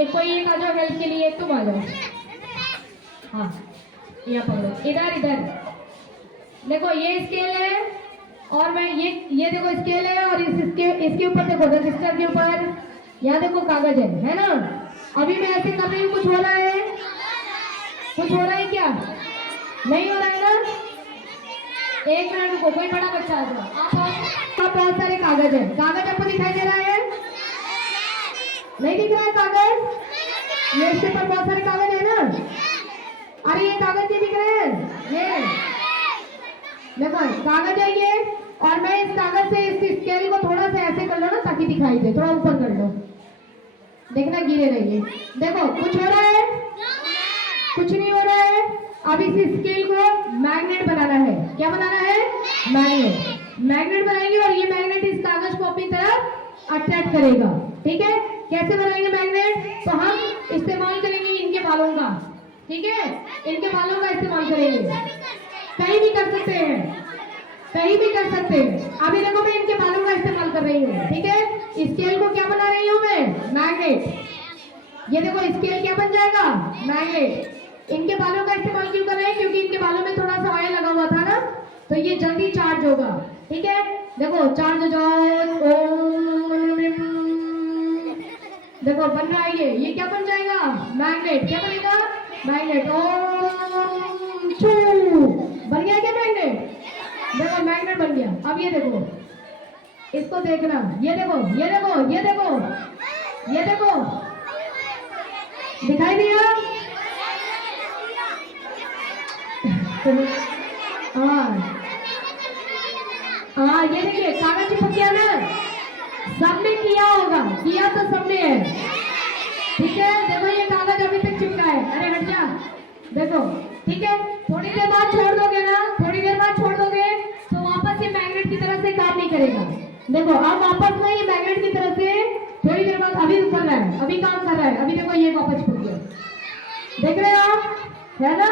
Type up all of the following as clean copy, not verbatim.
एक कोई एक आ जाओ हेल्प के लिए, तुम आ जाओ। हाँ यहाँ पकड़ो, इधर इधर देखो, ये स्केल है और मैं ये देखो स्केल है, और इसके ऊपर देखो रजिस्टर के ऊपर यहाँ देखो कागज है ना। अभी मैं ऐसे कर रही हूँ, कुछ हो रहा है? कुछ हो रहा है क्या? नहीं हो रहा है ना? एक मिनट रुको, कोई बड़ा बच्चा आ जाओ। आप बहुत सारे कागज है, कागज आपको दिखाई दे रहा है? नहीं दिख रहा है कागज? ये इसके ऊपर बहुत सारे कागज है ना। अरे ये कागज नहीं दिख रहे हैं, ये देखो कागज है ये, और मैं इस कागज से इस स्केल को थोड़ा सा ऐसे कर लो ना ताकि दिखाई दे, थोड़ा ऊपर कर लो, देखना गिरे रहिए। देखो कुछ हो रहा है? कुछ नहीं हो रहा है। अब इस स्केल को मैग्नेट बनाना है। क्या बनाना है? मैग्नेट। मैग्नेट बनाएंगे और ये मैग्नेट इस कागज को अपनी तरफ अट्रैक्ट करेगा। ठीक है, कैसे बनाएंगे मैग्नेट? तो हम इस्तेमाल करेंगे इनके बालों का। ठीक है, इनके बालों का इस्तेमाल करेंगे, कहीं भी कर सकते हैं, कहीं भी कर सकते हैं। अभी देखो मैं इनके बालों का इस्तेमाल कर रही हूँ। ठीक है, स्केल को क्या बना रही हूँ मैं? मैग्नेट। ये देखो स्केल क्या बन जाएगा? मैग्नेट। इनके बालों का इस्तेमाल क्यों कर रहे हैं? क्योंकि इनके बालों में थोड़ा सा ऑयल लगा हुआ था ना, तो ये जल्दी चार्ज होगा। ठीक है, देखो चार्ज हो जाओ, देखो बन रहा है ये क्या बन जाएगा? मैग्नेट। क्या बनेगा? मैग्नेट। बन गया क्या मैग्नेट? देखो मैग्नेट बन गया। अब ये देखो, इसको देखना, ये देखो ये देखो ये देखो ये देखो, दिखाई दिया? हाँ ये देखिए कागज चिपक गया ना। सबने किया होगा, किया तो सबने है। ठीक है, देखो ये कागज अभी तक चिपका है। अरे हट जा, देखो। ठीक है, थोड़ी देर बाद छोड़ दोगे ना, थोड़ी देर बाद छोड़ दोगे तो वापस ये मैग्नेट की तरह से काम नहीं करेगा। देखो अब वापस में ये मैग्नेट की तरह से थोड़ी देर बाद अभी कर रहा है, अभी काम कर रहा है। अभी देखो ये वापस चिपक गया, देख रहे हो आप, है ना?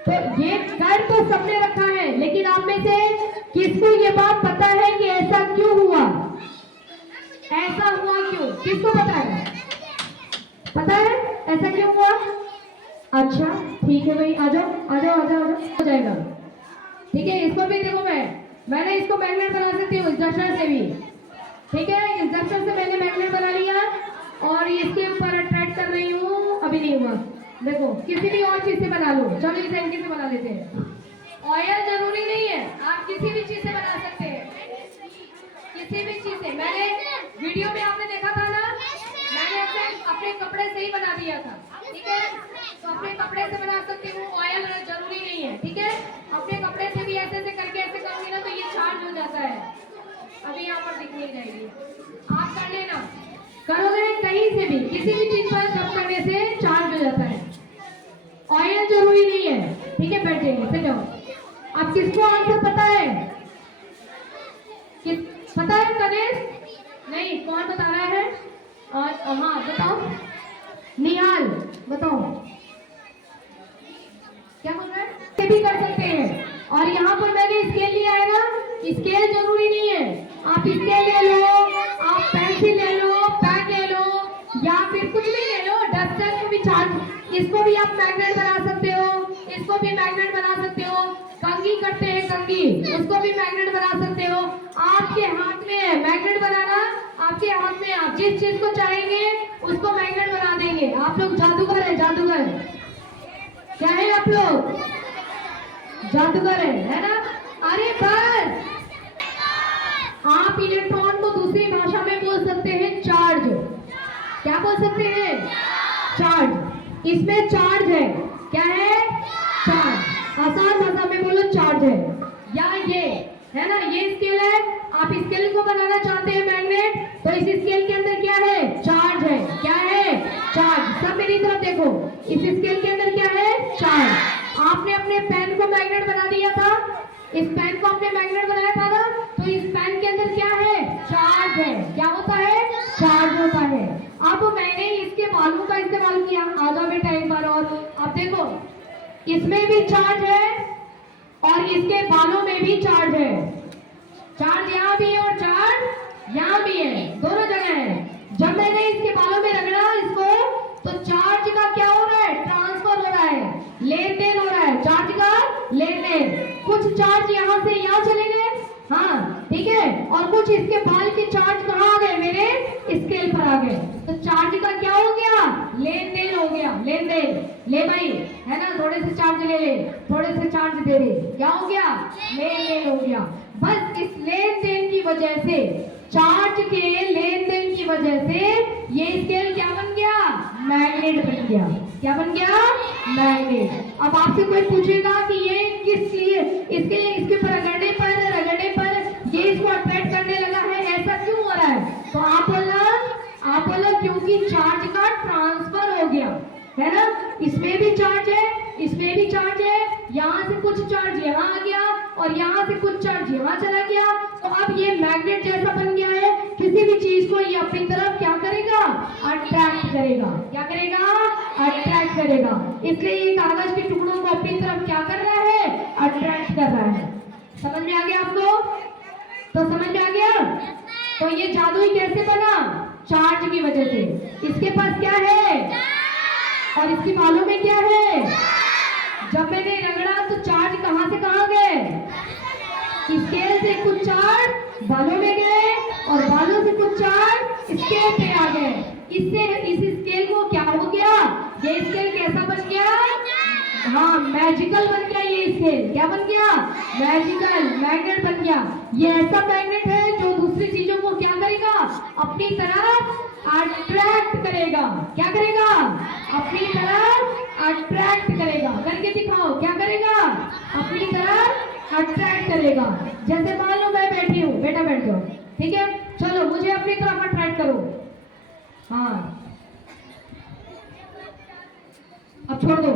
तो ये कर तो सबने रखा है, लेकिन आप में से किसको ये बात पता है कि ऐसा क्यों हुआ? ऐसा हुआ क्यों? किसको पता है? पता है ऐसा क्यों हुआ? अच्छा ठीक है भाई, आ जाओ आ जाओ आ जाओ, हो जाएगा। ठीक है, इसको भी देखो मैंने इसको मैग्नेट बना सकती हूँ इंडक्शन से भी। ठीक है, इंडक्शन से मैंने मैग्नेट बना लिया और इसके ऊपर अट्रैक्ट कर रही हूँ। अभी नहीं हुआ, देखो किसी भी और चीज से बना लो। चलो इस एंगल से बना लेते हैं। ऑयल जरूरी नहीं है, आप किसी भी चीज से बना सकते हैं, किसी भी चीज से। मैंने वीडियो में आपने देखा था ना, मैंने अपने कपड़े से ही बना दिया था। ठीक है, तो अपने कपड़े से बना सकती हूँ, ऑयल जरूरी नहीं है। ठीक है, अपने कपड़े से भी ऐसे ऐसे करके ऐसे करूंगी ना तो ये चार्ज हो जाता है। अभी यहाँ पर दिख नहीं जाएगी, आप कर लेना, करोगे कहीं से भी किसी भी चीज पर जब करने से चार्ज हो जाता है। ऑयल जरूरी नहीं है। ठीक है, बैठ जाइए, से जाओ। अब किसको आंसर पता है? पता है कनेश? नहीं, कौन बता रहा है? हाँ बताओ, निहाल बताओ क्या बोल रहे हैं? भी कर सकते हैं। और यहाँ पर मैंने स्केल लिया है ना, स्केल जरूरी नहीं है, आप स्केल ले लो, आप पेंसिल ले लो, पेन ले लो, या फिर कुछ भी ले लो, डस्टर को भी चार्ज, इसको भी आप मैग्नेट बना सकते हो, इसको भी मैग्नेट बना सकते हो। कंघी करते हैं, कंघी, उसको भी मैग्नेट बना सकते हो। आपके हाथ में है मैग्नेट बनाना, आपके हाथ में, आप जिस चीज को चाहेंगे उसको मैग्नेट बना देंगे। आप लोग जादूगर है, जादूगर क्या है? आप लोग जादूगर है ना? अरे बस, आप इलेक्ट्रॉन को दूसरी भाषा में बोल सकते हैं चार्ज। क्या बोल सकते हैं? चार्ज। इसमें चार्ज है, क्या है? चार्ज। आसान भाषा में बोलो चार्ज है। या ये है ना, ये स्केल है, आप स्केल को बनाना चाहते हैं मैग्नेट, तो इस स्केल के अंदर क्या है? चार्ज है। क्या है? चार्ज। सब मेरी तरफ देखो, इस स्केल के अंदर क्या है? चार्ज। आपने अपने पेन को मैग्नेट बना दिया था, इस पेन को आपने मैग्नेट बनाया था ना, तो इस पेन के अंदर क्या है? चार्ज है। क्या होता है? चार्ज होता है। अब मैंने इसके बालों का इस्तेमाल किया, आ जाओ बेटा एक बार और। अब देखो इसमें भी चार्ज है और इसके बालों में भी चार्ज है। चार्ज यहाँ भी है और चार्ज यहाँ भी है, दोनों जगह है। जब मैंने इसके बालों में रगड़ा, इसको कुछ चार्ज यहाँ से यहाँ चले गए, हाँ ठीक है, और कुछ इसके बाल के चार्ज कहाँ आ गए, मेरे स्केल पर आ गए। तो चार्ज का क्या हो गया, लेन देन हो गया, लेन देन। ले भाई, है ना, थोड़े से चार्ज ले ले, थोड़े से चार्ज दे दे, क्या हो गया, लेन देन हो गया। बस इस लेन देन की वजह से, चार्ज के लेन देन की वजह से ये स्केल क्या बन गया, मैग्नेट बन गया। क्या बन गया, मैग्नेट। अब आपसे कोई पूछेगा कि ये किस लिए, इसके पर रगड़ने पर ये इसको अट्रैक्ट करने लगा है, ऐसा क्यों हो रहा है, तो आप बोला क्योंकि चार्ज का ट्रांसफर हो गया, है ना। इसमें भी चार्ज है, इसमें भी चार्ज है, यहाँ से कुछ चार्ज यहाँ आ गया और यहाँ से कुछ चार्ज यहाँ चला गया। तो अब ये मैग्नेट जैसा बन गया है, किसी भी चीज को ये अपनी तरफ क्या करेगा, अट्रैक्ट करेगा। क्या करेगा, अट्रैक्ट करेगा। इसलिए ये कागज के टुकड़ों को अपनी तरफ क्या कर रहा है, अट्रैक्ट कर रहा है। समझ में आ गया आपको, तो समझ में आ गया। तो ये जादू ही कैसे बना, चार्ज की वजह से। इसके पास क्या है और इसकी बालों में क्या है, जब मैंने रगड़ा तो चार्ज कहां से कहां गए, स्केल से कुछ चार्ज बालों में गए और बालों से कुछ चार्ज स्केल पे आ गए। इससे इस स्केल को क्या हो गया, ये स्केल कैसा बन गया, हाँ मैजिकल बन गया। ये स्केल क्या बन गया, मैजिकल, मैग्नेट बन गया। ये ऐसा मैग्नेट है जो दूसरी चीजों को क्या करेगा, अपनी तरफ अट्रैक्ट करेगा। क्या करेगा, अपनी तरफ अट्रैक्ट करेगा। करके दिखाओ, क्या करेगा, अपनी तरफ अट्रैक्ट करेगा। जैसे मान लो मैं बैठी हूँ, बेटा बैठ जाओ, ठीक है, चलो मुझे अपनी तरफ अट्रैक्ट करो, हाँ अब छोड़ दो,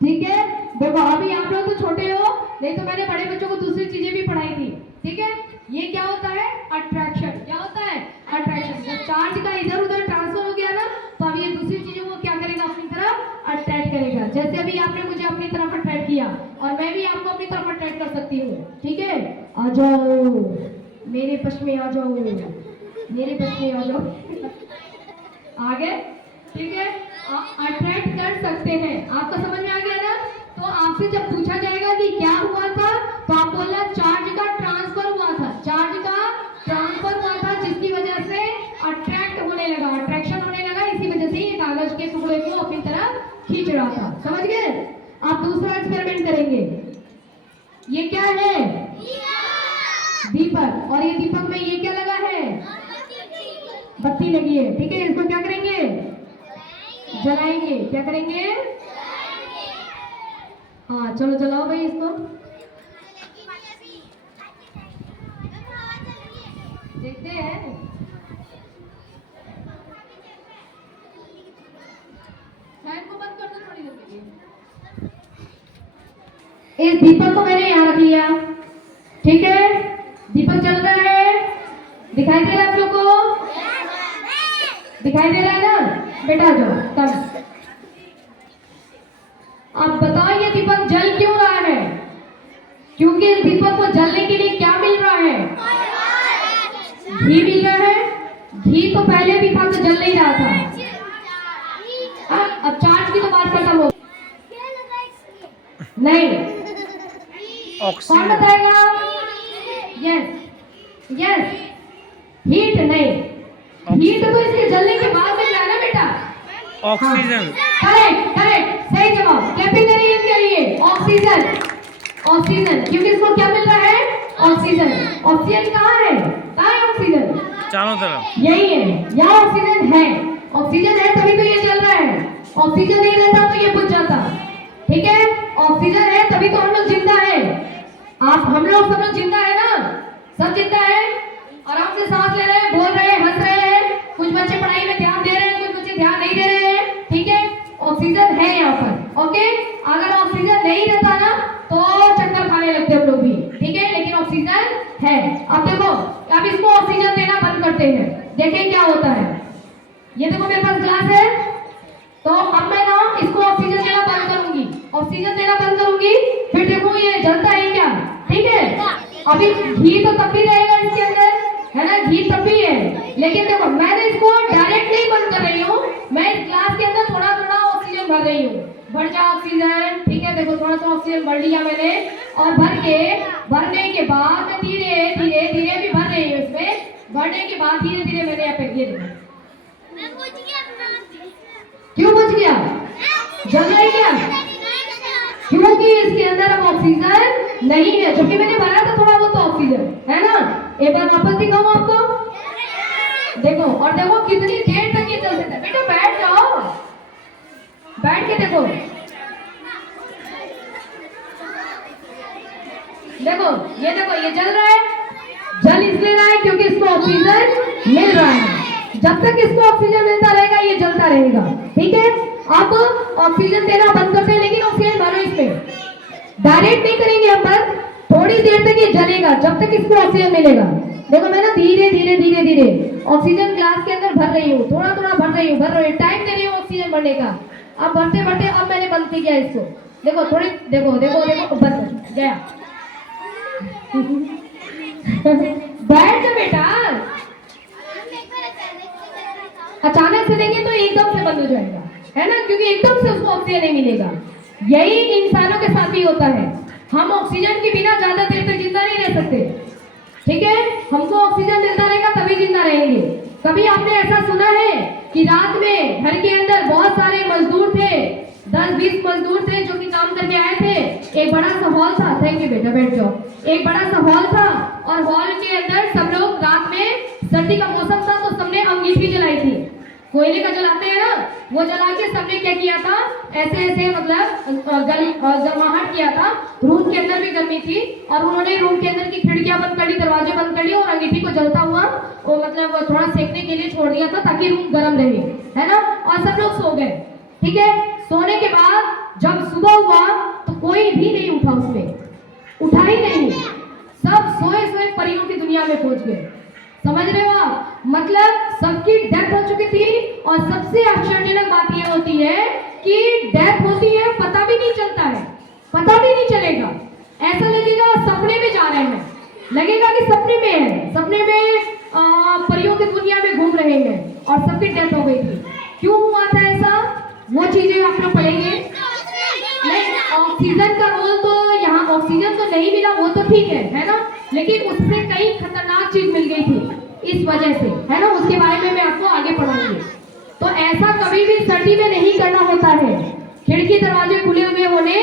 ठीक है। देखो अभी आप लोग तो छोटे हो, नहीं तो मैंने बड़े बच्चों को दूसरी चीजें भी पढ़ाई थी, ठीक है। ये क्या होता है, अट्रैक्शन। क्या होता है, अट्रैक्शन। जब चार्ज का इधर उधर ट्रांसफर हो गया ना, तो अब ये दूसरी चीजों को क्या करेगा, अपनी तरफ अट्रैक्ट करेगा। जैसे अभी आपने मुझे अपनी तरफ अट्रैक्ट किया और मैं भी आपको अपनी तरफ अट्रैक्ट कर सकती हूँ, ठीक है। आ जाओ मेरे पक्ष में, आ जाओ मेरे पक्ष में, आ जाओ आगे, ठीक है। अट्रैक्ट कर सकते हैं। आपको समझ में आ गया ना। तो आपसे जब पूछा जाएगा कि क्या हुआ था, तो आप बोलना चार्ज का ट्रांसफर हुआ था, चार्ज का ट्रांसफर हुआ था, जिसकी वजह से अट्रैक्ट होने लगा, अट्रैक्शन होने लगा। इसी वजह से ये कागज के टुकड़े को अपनी तरफ खींच रहा था। समझ गए। आप दूसरा एक्सपेरिमेंट करेंगे। ये क्या है, दीपक, और ये दीपक में ये क्या लगा है, बत्ती लगी है, ठीक है। इसको क्या करेंगे, जलाएंगे। क्या करेंगे, हाँ चलो जलाओ भाई इसको। देखते हैं, फैन को बंद कर दो थोड़ी देर के लिए। इस दीपक को मैंने यहाँ रख लिया, ठीक है। दीपक जल रहा है, दिखाई दे रहा है आप लोग को, दिखाई दे रहा है ना, बेटा जाओ तब। अब बताओ ये दीपक जल क्यों रहा है, क्योंकि इस दीपक को जलने के लिए क्या मिल रहा है, घी मिल रहा है। घी तो पहले भी था तो जल नहीं रहा था। अब चार्ज की तो बात खत्म हो, नहीं कौन बताएगा, यस यस, हीट नहीं, हीट तो इसके जलने के बाद मिल रहा है ना बेटा, ऑक्सीजन। करेक्ट करेक्ट, सही जवाब। क्लैपिंग करिए इनके लिए। ऑक्सीजन, ऑक्सीजन, क्योंकि इसको क्या मिल रहा है, ऑक्सीजन। ऑक्सीजन कहाँ है, कहाँ है ऑक्सीजन, चारों तरफ, यही है, यहाँ ऑक्सीजन है। ऑक्सीजन है तभी तो ये चल रहा है, ऑक्सीजन नहीं रहता तो ये बुझ जाता, ठीक है। ऑक्सीजन है तभी तो हम लोग जिंदा है। आप हम लोग सब लोग जिंदा है ना, सब जिंदा है, आराम से सांस ले रहे हैं, बोल रहे हैं, हंस रहे हैं। कुछ बच्चे पढ़ाई में ध्यान दे रहे हैं, कुछ बच्चे ध्यान नहीं दे रहे हैं, ठीक है। ऑक्सीजन है यहाँ पर, ओके। अगर ऑक्सीजन नहीं रहता ना तो चक्कर खाने लगते हम लोग भी, ठीक है, लेकिन ऑक्सीजन है। अब देखो, अब इसको ऑक्सीजन देना बंद करते हैं, देखें क्या होता है। ये देखो मेरे पास ग्लास है, तो अब मैं ना इसको ऑक्सीजन देना बंद करूंगी, ऑक्सीजन देना बंद करूंगी, फिर देखो ये जलता है क्या, ठीक है। अभी घी तो तब भी रहेगा इसके अंदर, है ना, घी तब भी है, लेकिन देखो मैंने इसको डायरेक्ट नहीं बंद कर रही हूँ, मैं इस ग्लास के अंदर थोड़ा थोड़ा ऑक्सीजन भर भर रही हूँ, भर जा ऑक्सीजन। ठीक है, देखो थोड़ा सा ऑक्सीजन भर लिया मैंने, और भरने के बाद मैं धीरे धीरे धीरे भी भर रही हूँ इसमें। भरने के बाद धीरे धीरे मैंने यहाँ पे ये देखो, क्यों बुझ गया, जल रही क्या? क्योंकि इसके अंदर अब ऑक्सीजन नहीं है, जबकि मैंने भरा था थोड़ा बहुत ऑक्सीजन, है ना। एक बार वापस दिखाऊं आपको, देखो, और देखो कितनी देर तक ये चल सकता है। बेटा बैठ जाओ, बैठ के देखो, देखो ये जल रहा है। जल इसलिए रहा है क्योंकि इसको ऑक्सीजन मिल रहा है। जब तक इसको ऑक्सीजन मिलता रहेगा ये जलता रहेगा। ठीक है, अब ऑक्सीजन देना बंद करते हैं, लेकिन ऑक्सीजन भरो इसमें, डायरेक्ट नहीं करेंगे हम बंद, थोड़ी देर तक ये जलेगा जब तक इसको ऑक्सीजन मिलेगा। देखो मैं ना धीरे धीरे धीरे धीरे ऑक्सीजन ग्लास के अंदर भर रही हूँ, थोड़ा थोड़ा भर रही हूँ, टाइम दे रही हूँ ऑक्सीजन भरने का। अब भरते भरते अब मैंने बंद किया इसको, देखो थोड़ी, देखो देखो देखो बंद गया। बैठ जा बेटा, अचानक से देंगे तो एकदम से बंद हो जाएगा, है ना, क्योंकि एकदम से उसको ऑक्सीजन नहीं मिलेगा। यही इंसानों के साथ भी होता है, हम ऑक्सीजन के बिना ज्यादा देर तक जिंदा नहीं रह सकते। ठीक है, हमको ऑक्सीजन मिलता रहेगा तभी जिंदा रहेंगे। कभी आपने ऐसा सुना है कि रात में घर के अंदर बहुत सारे मजदूर थे, 10-20 मजदूर थे जो कि काम करके आए थे। एक बड़ा सा हॉल था, थैंक यू बेटा बैठ जाओ। एक बड़ा सा हॉल था और हॉल के अंदर सब लोग, रात में सर्दी का मौसम था तो सबने अंगीठी जलाई थी, कोयले का जलाते हैं ना, वो जला के सबने क्या किया था, ऐसे ऐसे मतलब गर्माहट किया था। रूम के अंदर भी गर्मी थी और उन्होंने रूम के अंदर की खिड़कियां बंद कर ली, दरवाजे बंद कर लिए और अंगीठी को जलता हुआ वो मतलब थोड़ा सेकने के लिए छोड़ दिया था ताकि रूम गर्म रहे, है ना। और सब लोग सो गए। ठीक है, सोने के बाद जब सुबह हुआ तो कोई भी नहीं उठा, उसमें उठा ही नहीं, सब सोए सोए परियों की दुनिया में पहुंच गए। समझ रहे हो आप, मतलब सबकी डेथ हो चुकी थी। और सबसे आश्चर्यजनक बात यह होती है कि डेथ होती है पता भी नहीं चलता है, पता भी नहीं चलेगा। ऐसा लगेगा सपने में जा रहे हैं, लगेगा कि सपने में है, सपने में परियों की दुनिया में घूम रहे हैं और सबकी डेथ हो गई थी। क्यों हुआ था ऐसा, वो चीजें आप लोग पढ़ेंगे। नहीं, ऑक्सीजन का रोल तो यहाँ, ऑक्सीजन तो नहीं मिला वो तो ठीक है ना, लेकिन उससे कई खतरनाक चीज मिल गई थी इस वजह से, है ना। उसके बारे में मैं आपको आगे पढ़ाऊंगी। तो ऐसा कभी भी सर्दी में नहीं करना होता है, खिड़की दरवाजे खुले हुए होने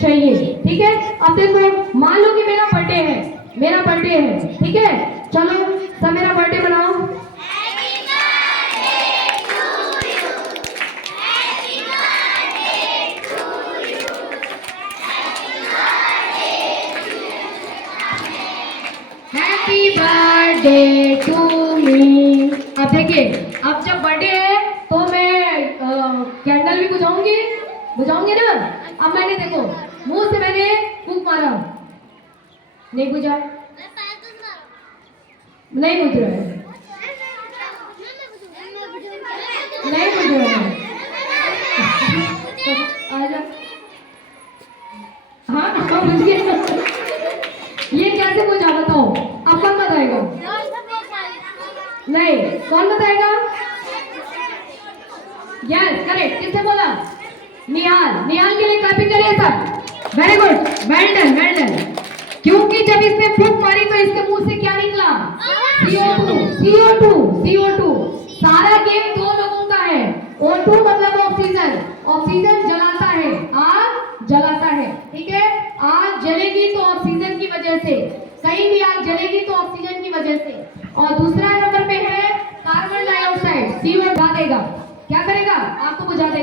चाहिए। ठीक है, अब देखो मान लो कि मेरा बर्थडे है, ठीक है, चलो सब मेरा बर्थडे मनाओ। Happy birthday to me. अब देखिए, अब जब बर्थडे है तो मैं कैंडल भी बुझाऊंगी ना। अब मैंने देखो मुंह से मैंने फूंक मारा, नहीं बुझा, नहीं बुझ रहा है, नहीं बुझ रहा है। आजा, हाँ बुझ गया। ये कैसे बुझा बताओ, अब कौन बताएगा? नहीं, कौन बताएगा? यस करेक्ट, किसने बोला? निहाल के लिए क्लैपिंग करिए सब। Very good, well done. क्योंकि जब इसने फूंक मारी तो इसके मुंह से क्या निकला? CO2। सारा गेम दो लोगों का है। O2 मतलब ऑक्सीजन जलाता है, आग जलाता है। ठीक है, आग जलेगी तो ऑक्सीजन की वजह से, कहीं भी आग जलेगी तो ऑक्सीजन की वजह से। और दूसरा नंबर पे है कार्बन डाइऑक्साइड, CO भागेगा।